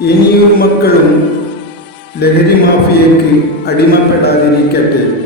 ഇനിയൊരു മക്കളും ലഹരി മാഫിയയ്ക്ക് അടിമപ്പെടാതിരിക്കട്ടെ.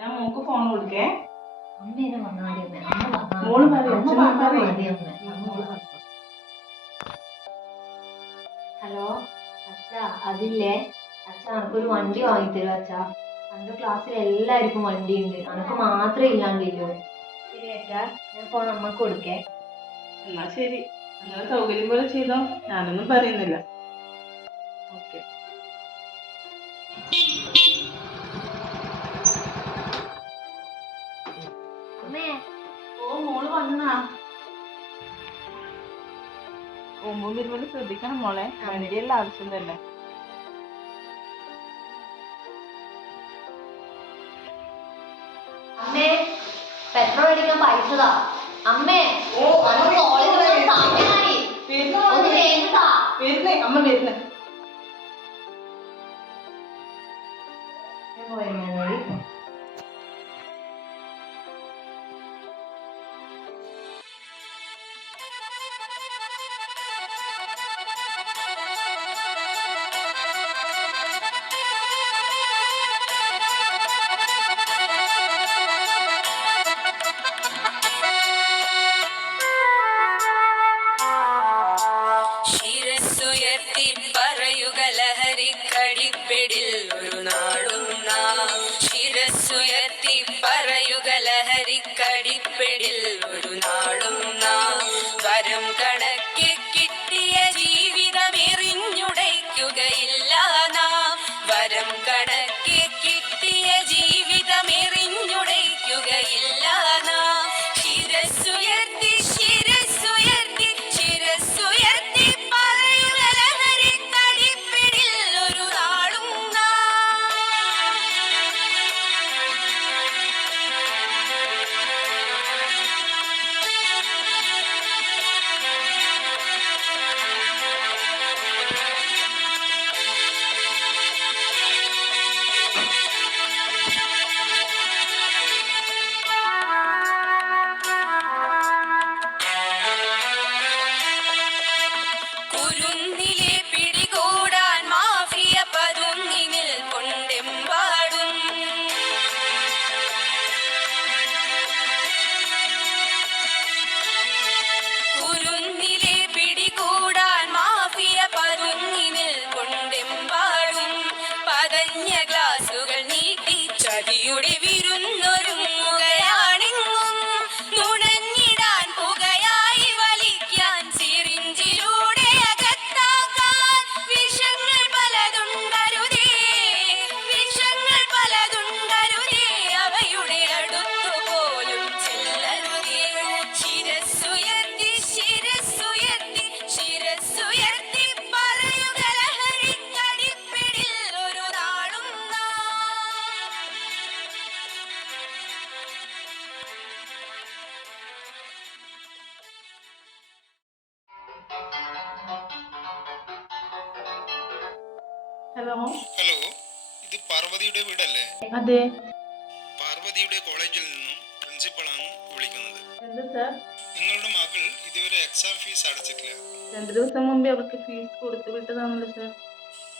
ഞാൻ മോക്ക് ഫോൺ കൊടുക്കേ. മോൾ. ഹലോ? അച്ഛ അതില്ലേ? അച്ഛ നമുക്കൊരു വണ്ടി വാങ്ങിത്തരും അച്ഛ? അന്റെ ക്ലാസ്സിൽ എല്ലാവർക്കും വണ്ടി ഉണ്ട് അനക്ക് മാത്രമേ ഇല്ലാണ്ടില്ലോ ശരി അച്ഛാ ഞാൻ ഫോൺ അമ്മയ്ക്ക് കൊടുക്കേ. എന്നാ ശരി. നിങ്ങൾ സൗകര്യം പോലെ ചെയ്തോ. ഞാനൊന്നും പറയുന്നില്ല. വന്നാ? വരുമ്പോൾ ശ്രദ്ധിക്കണം മോളെ. വണ്ടിയെല്ലാം ആവശ്യം തന്നെ അമ്മേ പെട്രോൾ അടിക്കാൻ പൈസതാ. അമ്മേ ഓ സമയമായി. ഒന്ന് വരുന്നേ അമ്മ വരുന്നേ. la അതെ. പാർവതിയുടെ കോളേജിൽ നിന്നും പ്രിൻസിപ്പളാണ് വിളിക്കുന്നത്. എന്താ സാർ? നിങ്ങളുടെ മകൾ ഇതുവരെ എക്സാം ഫീസ് അടച്ചിട്ടില്ല. രണ്ടു ദിവസം മുമ്പേ അവൾക്ക് ഫീസ് കൊടുത്തു വിട്ടതാണല്ലോ സാർ.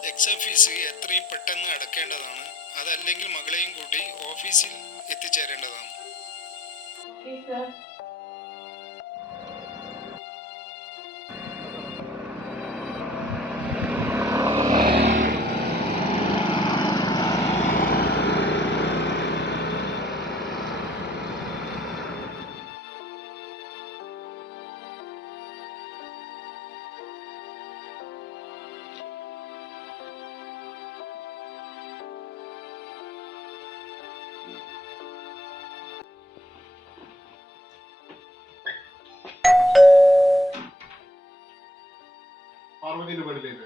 എക്സാം ഫീസ് എത്രയും പെട്ടെന്ന് അടക്കേണ്ടതാണ്. അതല്ലെങ്കിൽ മകളെയും കൂട്ടി ഓഫീസിൽ എത്തിച്ചേരേണ്ടതാണ്. Okay sir.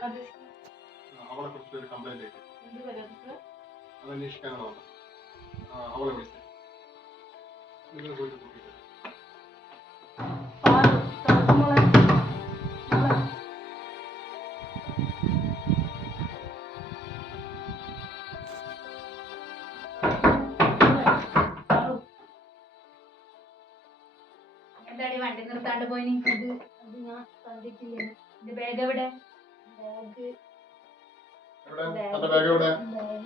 അവളെ കുറിച്ച് ഒരു കംപ്ലൈന്റ് അത് അന്വേഷിക്കാനാണ് വന്നത് അവളെ വിളിച്ചത് നിങ്ങൾ പോയിട്ട് കൂട്ടിയിട്ട് എന്താടി വണ്ടി നിർത്താണ്ട് പോയി അത് എവിടെ തന്റെ ബാഗ് എവിടെ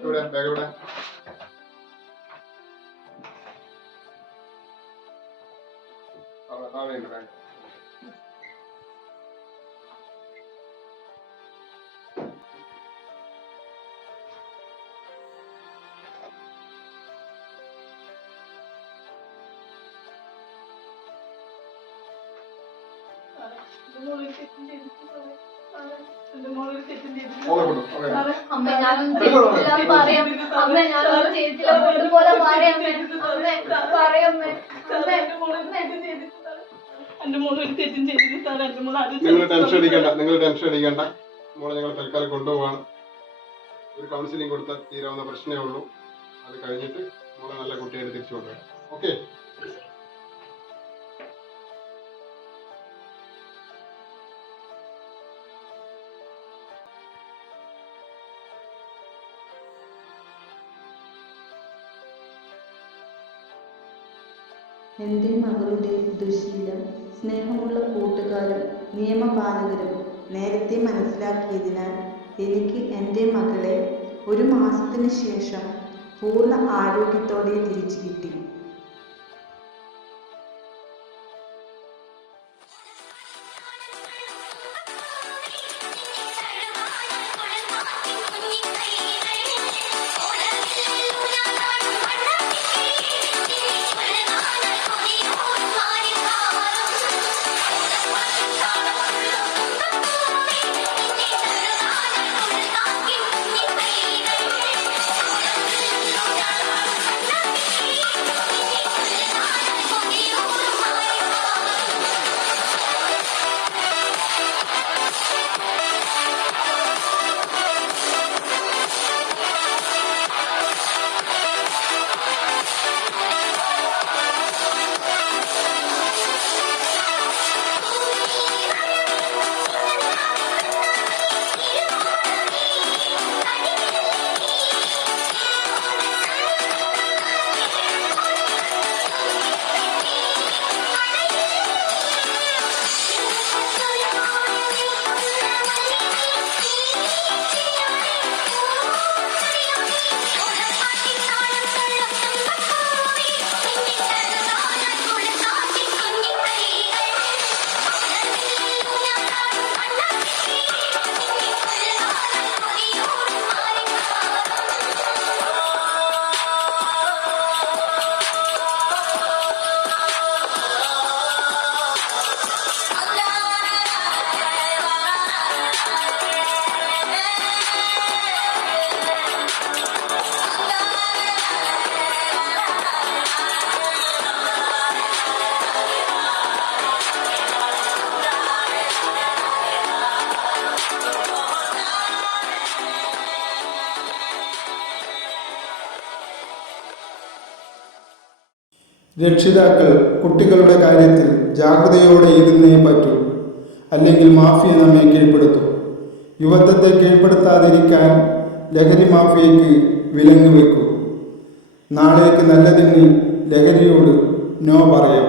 എവിടെ ബാഗ് എവിടെ താഴെ- താഴെയുണ്ട് നിങ്ങൾ ടെൻഷൻ അടിക്കണ്ട നിങ്ങൾ ടെൻഷൻ അടിക്കണ്ട. മോളെ ഞങ്ങൾ തൽക്കാലം കൊണ്ടുപോവാണ്. ഒരു കൗൺസിലിംഗ് കൊടുത്താൽ തീരാവുന്ന പ്രശ്നമേ ഉള്ളൂ. അത് കഴിഞ്ഞിട്ട് മോളെ നല്ല കുട്ടിയായിട്ട് തിരിച്ചു കൊണ്ടുവരാം. ഓക്കെ എന്റെ മകളുടെ ദുശീലം സ്നേഹമുള്ള കൂട്ടുകാരും നിയമപാലകരും നേരത്തെ മനസ്സിലാക്കിയതിനാൽ എനിക്ക് എന്റെ മകളെ ഒരു മാസത്തിന് ശേഷം പൂർണ ആരോഗ്യത്തോടെ തിരിച്ചു കിട്ടി. രക്ഷിതാക്കൾ കുട്ടികളുടെ കാര്യത്തിൽ ജാഗ്രതയോടെ ഇരുന്നേ പറ്റൂ അല്ലെങ്കിൽ മാഫിയ നമ്മെ കീഴ്പ്പെടുത്തും. യുവത്വത്തെ കീഴ്പ്പെടുത്താതിരിക്കാൻ ലഹരി മാഫിയയ്ക്ക് വിലങ്ങ് നാളേക്ക് നല്ലതിന് ലഹരിയോട് നോ പറയാം.